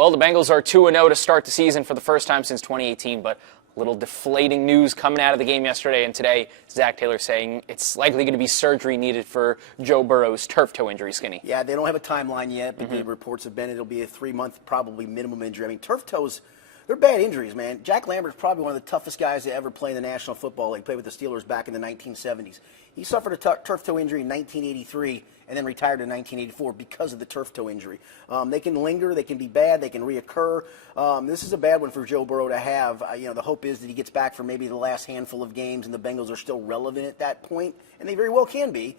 Well, the Bengals are 2-0 to start the season for the first time since 2018, but a little deflating news coming out of the game yesterday and today. Zach Taylor saying it's likely going to be surgery needed for Joe Burrow's turf toe injury, Skinny. Yeah, they don't have a timeline yet, but the reports have been it'll be a 3-month probably minimum injury. I mean, turf toes, they're bad injuries, man. Jack Lambert's probably one of the toughest guys to ever play in the National Football League. Played with the Steelers back in the 1970s. He suffered a turf toe injury in 1983 and then retired in 1984 because of the turf toe injury. They can linger, they can be bad, they can reoccur. This is a bad one for Joe Burrow to have. The hope is that he gets back for maybe the last handful of games and the Bengals are still relevant at that point, and they very well can be.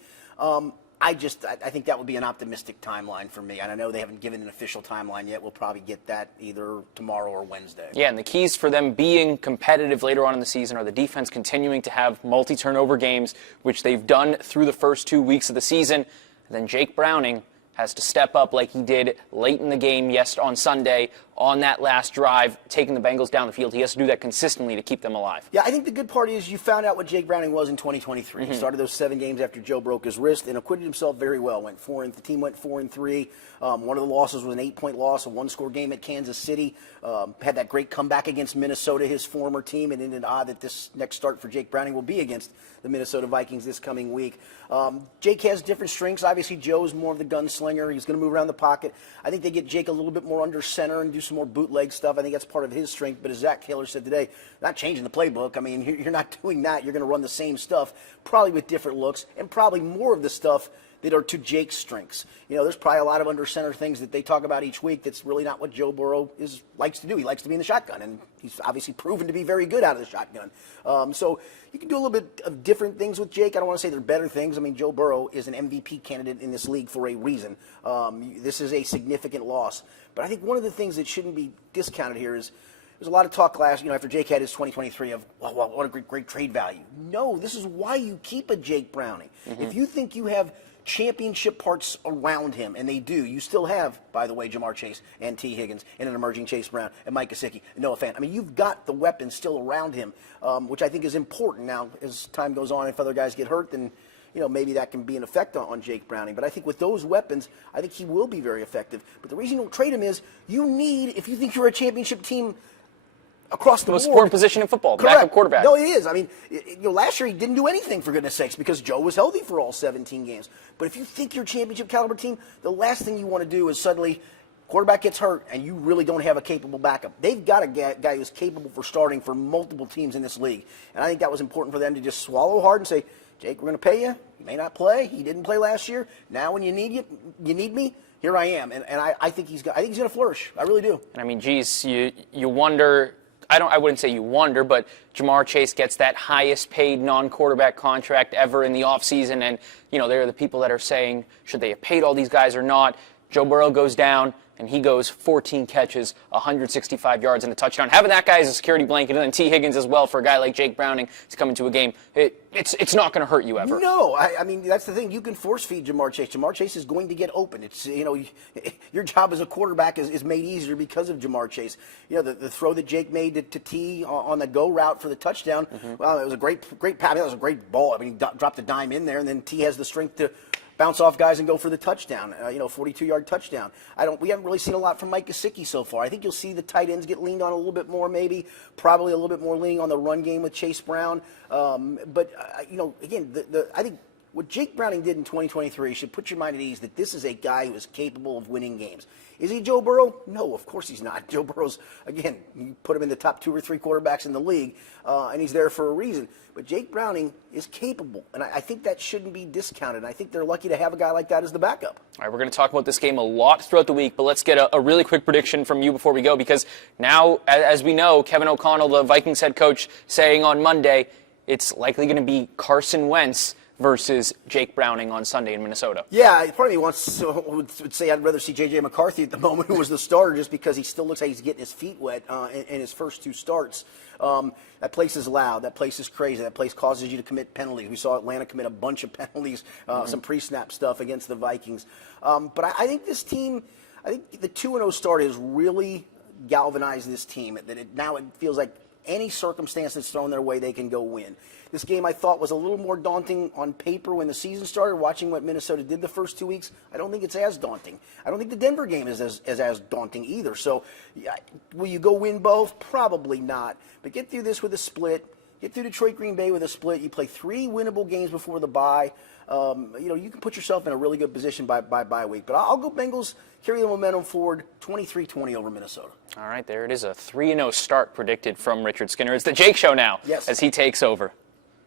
I think that would be an optimistic timeline for me. And I know they haven't given an official timeline yet. We'll probably get that either tomorrow or Wednesday. Yeah, and the keys for them being competitive later on in the season are the defense continuing to have multi-turnover games, which they've done through the first 2 weeks of the season. And then Jake Browning has to step up like he did late in the game on Sunday on that last drive, taking the Bengals down the field. He has to do that consistently to keep them alive. Yeah, I think the good part is you found out what Jake Browning was in 2023. He started those 7 games after Joe broke his wrist and acquitted himself very well. The team went 4-3. One of the losses was an 8-point loss, a 1-score game at Kansas City. Had that great comeback against Minnesota, his former team, and ended odd that this next start for Jake Browning will be against the Minnesota Vikings this coming week. Jake has different strengths. Obviously, Joe's more of the gunslinger. He's going to move around the pocket. I think they get Jake a little bit more under center and do some more bootleg stuff. I think that's part of his strength. But as Zach Taylor said today, not changing the playbook. I mean, you're not doing that. You're going to run the same stuff, probably with different looks, and probably more of the stuff that are to Jake's strengths. There's probably a lot of under center things that they talk about each week that's really not what Joe Burrow likes to do. He likes to be in the shotgun, and he's obviously proven to be very good out of the shotgun. So you can do a little bit of different things with Jake. I don't want to say they're better things. I mean, Joe Burrow is an MVP candidate in this league for a reason. This is a significant loss. But I think one of the things that shouldn't be discounted here is there's a lot of talk after Jake had his 2023 of, well, what a great trade value. No, this is why you keep a Jake Browning. If you think you have championship parts around him, and they do. You still have, by the way, Jamar Chase and T. Higgins and an emerging Chase Brown and Mike Gesicki and Noah Fant. I mean, you've got the weapons still around him, which I think is important. Now, as time goes on, if other guys get hurt, then maybe that can be an effect on Jake Browning. But I think with those weapons, I think he will be very effective. But the reason you don't trade him is if you think you're a championship team across the most board. important position in football, the backup quarterback. No, it is. I mean, last year he didn't do anything, for goodness sakes, because Joe was healthy for all 17 games. But if you think you're a championship caliber team, the last thing you want to do is suddenly quarterback gets hurt and you really don't have a capable backup. They've got a guy who's capable for starting for multiple teams in this league. And I think that was important for them to just swallow hard and say, Jake, we're going to pay you. You may not play. He didn't play last year. Now when you need me, here I am. And I think he's going to flourish. I really do. And I mean, geez, you wonder. I wouldn't say you wonder, but Jamar Chase gets that highest paid non-quarterback contract ever in the offseason, and there are the people that are saying, should they have paid all these guys or not? Joe Burrow goes down, and he goes 14 catches, 165 yards, and a touchdown. Having that guy as a security blanket, and then T. Higgins as well for a guy like Jake Browning to come into a game, it's not going to hurt you ever. No, I mean, that's the thing. You can force feed Jamar Chase. Jamar Chase is going to get open. It's your job as a quarterback is made easier because of Jamar Chase. The throw that Jake made to T on the go route for the touchdown. Well, it was a great pass. That was a great ball. I mean, he dropped a dime in there, and then T has the strength to bounce off guys and go for the touchdown, 42-yard touchdown. We haven't really seen a lot from Mike Gesicki so far. I think you'll see the tight ends get leaned on a little bit more, maybe, probably a little bit more leaning on the run game with Chase Brown. But again, I think what Jake Browning did in 2023 should put your mind at ease that this is a guy who is capable of winning games. Is he Joe Burrow? No, of course he's not. Joe Burrow's, again, you put him in the top 2 or 3 quarterbacks in the league, and he's there for a reason. But Jake Browning is capable, and I think that shouldn't be discounted. And I think they're lucky to have a guy like that as the backup. All right, we're going to talk about this game a lot throughout the week, but let's get a really quick prediction from you before we go, because now, as we know, Kevin O'Connell, the Vikings head coach, saying on Monday it's likely going to be Carson Wentz versus Jake Browning on Sunday in Minnesota. Yeah, part of me would say I'd rather see J.J. McCarthy at the moment, who was the starter, just because he still looks like he's getting his feet wet in his first 2 starts. That place is loud. That place is crazy. That place causes you to commit penalties. We saw Atlanta commit a bunch of penalties, some pre-snap stuff against the Vikings. But I think this team, I think the 2-0 start has really galvanized this team. Now it feels like any circumstance that's thrown their way, they can go win. This game I thought was a little more daunting on paper when the season started. Watching what Minnesota did the first 2 weeks, I don't think it's as daunting. I don't think the Denver game is as daunting either. So will you go win both? Probably not. But get through this with a split. Get through Detroit, Green Bay with a split. You play 3 winnable games before the bye. You can put yourself in a really good position by bye week. But I'll go Bengals, carry the momentum forward, 23-20 over Minnesota. All right, there it is, a 3-0 start predicted from Richard Skinner. It's the Jake Show now, yes, as he takes over.